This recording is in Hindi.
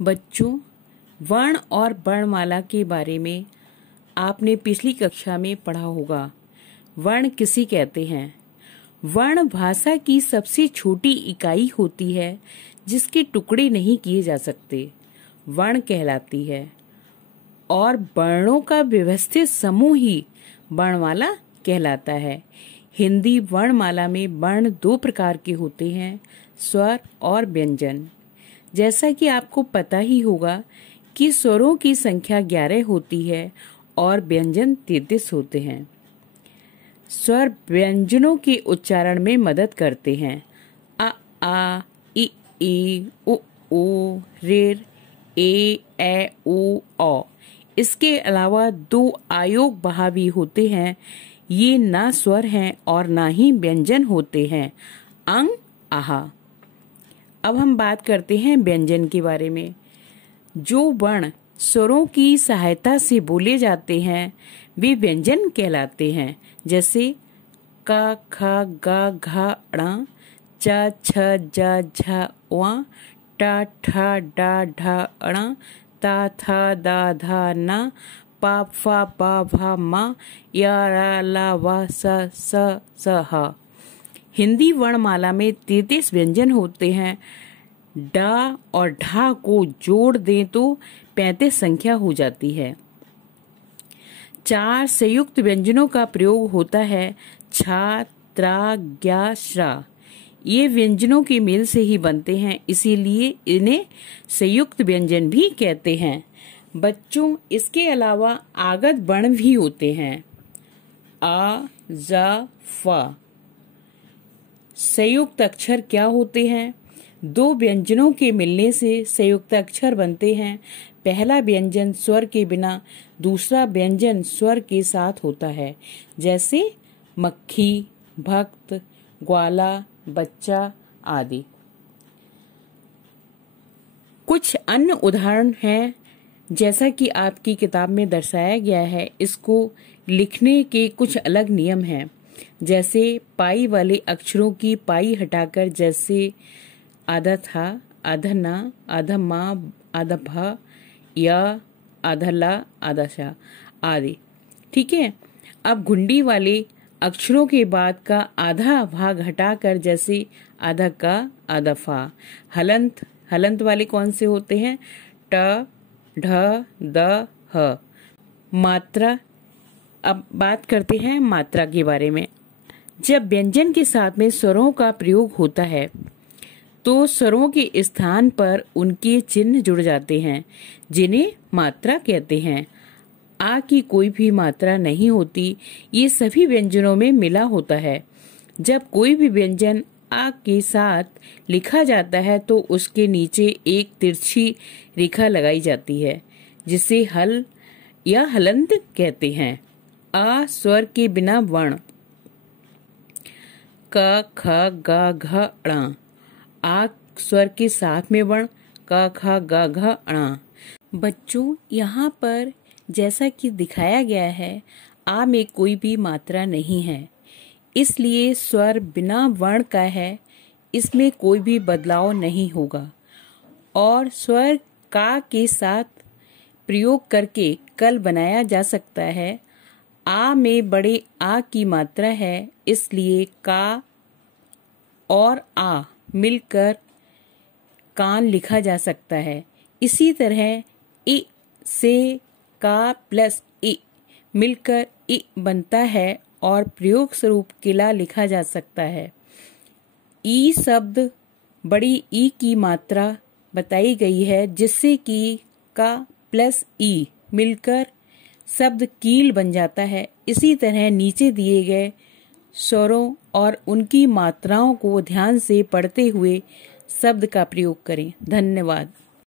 बच्चों, वर्ण और वर्णमाला के बारे में आपने पिछली कक्षा में पढ़ा होगा। वर्ण किसे कहते हैं? वर्ण भाषा की सबसे छोटी इकाई होती है जिसके टुकड़े नहीं किए जा सकते, वर्ण कहलाती है। और वर्णों का व्यवस्थित समूह ही वर्णमाला कहलाता है। हिंदी वर्णमाला में वर्ण दो प्रकार के होते हैं, स्वर और व्यंजन। जैसा कि आपको पता ही होगा कि स्वरों की संख्या 11 होती है और व्यंजन 33 होते हैं। स्वर व्यंजनों के उच्चारण में मदद करते हैं। अ, आ, इ, ई, उ, ऊ, ऋ, ए, ऐ, ओ, औ। इसके अलावा 2 आयोग बहावी होते हैं। ये ना स्वर हैं और ना ही व्यंजन होते हैं, अंग, आहा। अब हम बात करते हैं व्यंजन के बारे में। जो वर्ण स्वरों की सहायता से बोले जाते हैं वे व्यंजन कहलाते हैं। जैसे क, ख, ग, घ, ङ, च, छ, ज, झ, व, ट, ठ, ड, ढ, ण, त, थ, द, ध, न, प, फ, ब, भ, म, य, र, ल, व, स, ह। हिंदी वर्णमाला में 33 व्यंजन होते हैं। ड और ढ को जोड़ दें तो 35 संख्या हो जाती है। 4 संयुक्त व्यंजनों का प्रयोग होता है, छ, त्र, ज्ञ, श्र। ये व्यंजनों के मेल से ही बनते हैं, इसीलिए इन्हें संयुक्त व्यंजन भी कहते हैं। बच्चों, इसके अलावा आगत वर्ण भी होते हैं। अ, ज, फ। संयुक्त अक्षर क्या होते हैं? 2 व्यंजनों के मिलने से संयुक्त अक्षर बनते हैं। पहला व्यंजन स्वर के बिना, दूसरा व्यंजन स्वर के साथ होता है। जैसे मक्खी, भक्त, ग्वाला, बच्चा आदि। कुछ अन्य उदाहरण हैं, जैसा कि आपकी किताब में दर्शाया गया है। इसको लिखने के कुछ अलग नियम हैं। जैसे पाई वाले अक्षरों की पाई हटाकर, जैसे आधा था, आधा ना, आधा माँ, आधा भा, या आधा ला, आधा शा आदि। ठीक है। अब घुंडी वाले अक्षरों के बाद का आधा भाग हटाकर, जैसे आधा का, आधा फा। हलंत वाले कौन से होते हैं? ट, ढ, द, ह। मात्रा। अब बात करते हैं मात्रा के बारे में। जब व्यंजन के साथ में स्वरों का प्रयोग होता है तो स्वरों के स्थान पर उनके चिन्ह जुड़ जाते हैं, जिन्हें मात्रा कहते हैं। आ की कोई भी मात्रा नहीं होती, ये सभी व्यंजनों में मिला होता है। जब कोई भी व्यंजन आ के साथ लिखा जाता है तो उसके नीचे एक तिरछी रेखा लगाई जाती है, जिसे हल या हलंत कहते हैं। आ स्वर के बिना वर्ण। क, ख, ग, घ, ण। आ स्वर के साथ में वर्ण क, ख, ग, घ, ण। बच्चों, यहाँ पर जैसा कि दिखाया गया है, आ में कोई भी मात्रा नहीं है, इसलिए स्वर बिना वर्ण का है। इसमें कोई भी बदलाव नहीं होगा। और स्वर का के साथ प्रयोग करके कल बनाया जा सकता है। आ में बड़े आ की मात्रा है, इसलिए का और आ मिलकर कान लिखा जा सकता है। इसी तरह इ से का प्लस इ मिलकर इ बनता है और प्रयोग स्वरूप किला लिखा जा सकता है। ई शब्द बड़ी ई की मात्रा बताई गई है, जिससे कि का प्लस ई मिलकर शब्द कील बन जाता है। इसी तरह नीचे दिए गए स्वरों और उनकी मात्राओं को ध्यान से पढ़ते हुए शब्द का प्रयोग करें। धन्यवाद।